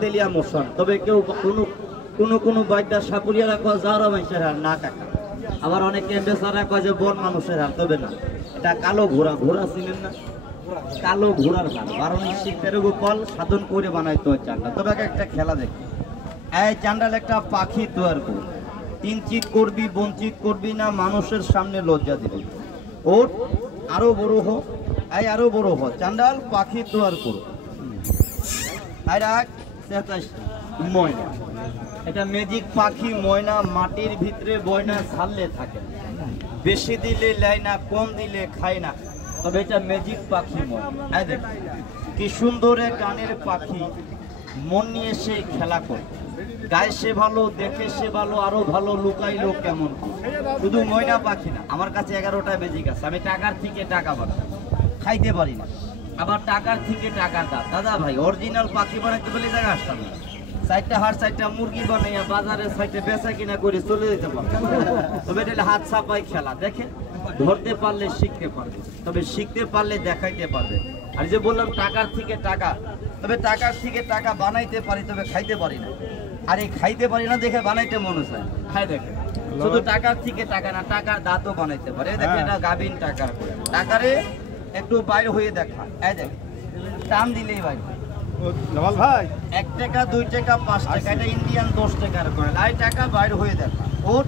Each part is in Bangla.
তেলিয়া মোশন, তবে কেউ কোনো বাইকটা সাপুরিয়ারা কয় যাওয়ার মানুষের হার না কাকা, আবার অনেকে বেচারা কয় যে বন মানুষের হার, তবে না, এটা কালো ঘোড়া। ঘোড়া চিনেন না? কালো ঘোড়ার হার 12 শিখতে কল সাধন করে বানাইতে হয় চান্ডাল। তবে একটা খেলা দেখি, এই চান্ডাল একটা পাখি তৈরি করবি, কিঞ্চিত করবি বঞ্চিত করবি না, মানুষের সামনে লজ্জা দিবি। ওর আরো বড় হো, এই আরো বড় হ, চান্ডাল পাখি তৈরি করো। ময়না, এটা ম্যাজিক পাখি ময়না, মাটির ভিতরে বয়না ছাড়লে থাকে, বেশি দিলে লেয় না, কম দিলে খায় না, তবে এটা ম্যাজিক পাখি ময়না। এই দেখ কি সুন্দর কানের পাখি, মন নিয়ে সে খেলা করে, গায়ে সে ভালো, দেখে সে ভালো, আরো ভালো, লুকাইলো কেমন। শুধু ময়না পাখি না, আমার কাছে 11টা ম্যাজিক আছে। আমি টাকার থেকে টাকা বানাই, খাইতে পারি না, আবার টাকার থেকে টাকা দাদা ভাই অরিজিনাল পাখি বানাইতে বলে জায়গা আসতাম না, 4টা হাড় 4টা মুরগি বানাইয়া বাজারে 4টা বেচা কিনা করে চলে যেতে পারবে। তবে এটা হাত ছাপাই খেলা, দেখে ধরতে পারলে শিখতে পারবে, তবে শিখতে পারলে দেখাইতে পারবে। আর যে বললাম টাকার থেকে টাকা, তবে টাকার থেকে টাকা বানাইতে পারি, তবে খাইতে পারি না। আর এই খাইতে পারি না দেখে বানাইতে মনে চায়, খাই দেখে শুধু টাকার থেকে টাকা না, টাকার দাঁতও বানাইতে পারে। দেখে এটা গাভিন টাকার, টাকারে একটু বাইরে হয়ে দেখা, এই দেখ টান দিলেই বাইরে ভাই 1 টাকা 2 টাকা 5 টাকা, এটা ইন্ডিয়ান 10 টাকার কয়েন, এই টাকা বাইরে হয়ে দেখা, ওর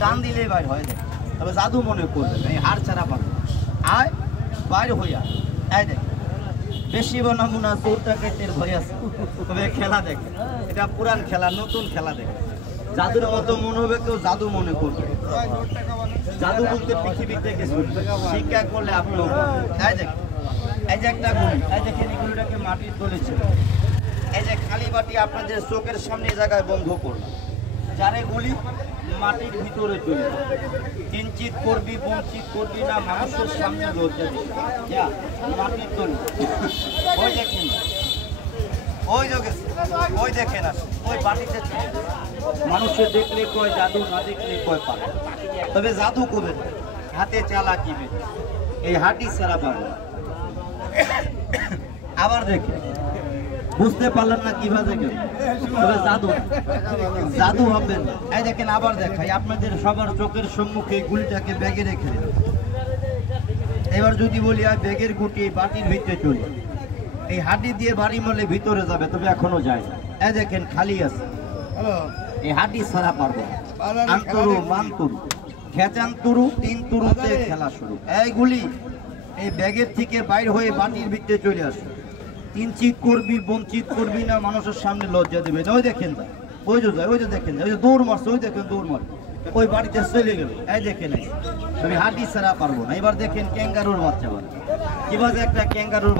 টান দিলেই বাইরে হয়ে দেখা। তবে জাদু মনে করবে, এই হাড় ছাড়া পাবে, আয় বাইরে হইয়া, এই দেখ বেশি বানাবো না, 4 টাকার ভয় আছে। তবে খেলা দেখে, এটা পুরান খেলা, নতুন খেলা দেখে, জাদুর মতো মনে হবে, কেউ জাদু মনে করবে। জাদু বলতে পৃথিবীতে কিছু শিক্ষা করলে আপনি, এই দেখ এই যে একটা গুলি, এই দেখেন এই গুলিটাকে মাটির তুলেছে, এই যে খালি বাটি আপনাদের চোখের সামনে জায়গায় বন্ধ করলাম, যারে গুলি মাটির ভিতরে তুলে, কিঞ্চিত করবি বঞ্চিত করবি না, মানুষের সামনে লজ্জা দিবি, যা মাটির তুলে। ওই দেখেন, ওই যোগে ওই দেখেন আসে, ওই বাটিতে মানুষের দেখলে কয় জাদু, না দেখলে কয় পারে। তবে জাদু করবে, হাতে চালাকি, এই হাঁটি ছাড়া পাবে। আবার দেখে বুঝতে পারলেন না কিভাবে দেখেন, তবে জাদু জাদু হবে না। এই দেখেন আবার দেখাই আপনাদের সবার চোখের সম্মুখে গুলিটাকে ব্যাগে রেখে দিল। এবার যদি বলি আর ব্যাগের গুটি এই বাটির ভিতরে চলি, এই হাঁটি দিয়ে বাড়ি মারলে ভিতরে যাবে, তবে এখনো যায় না। এই দেখেন খালি আছে, এই হাঁটি ছাড়া পারবো। আন্তরু মানতুরু খেচান্তুরু 3 তুরুতে খেলা শুরু। এইগুলি এই ব্যাগের থেকে বাইর হয়ে বাটির ভিতরে চলে আসে, কিঞ্চিত করবি বঞ্চিত করবি না, মানুষের সামনে লজ্জা দেবে না। ওই দেখেন ওই যে যায়, ওই যে দেখেন ওই যে দৌড় মারছে, ওই দেখেন দৌড় মার, ওই বাড়িতে চলে গেল। এই দেখেন তুমি হাঁটি ছাড়া পারবো না। এবার দেখেন ক্যাঙ্গারুর বাচ্চা, কিভাবে একটা ক্যাঙ্গারুর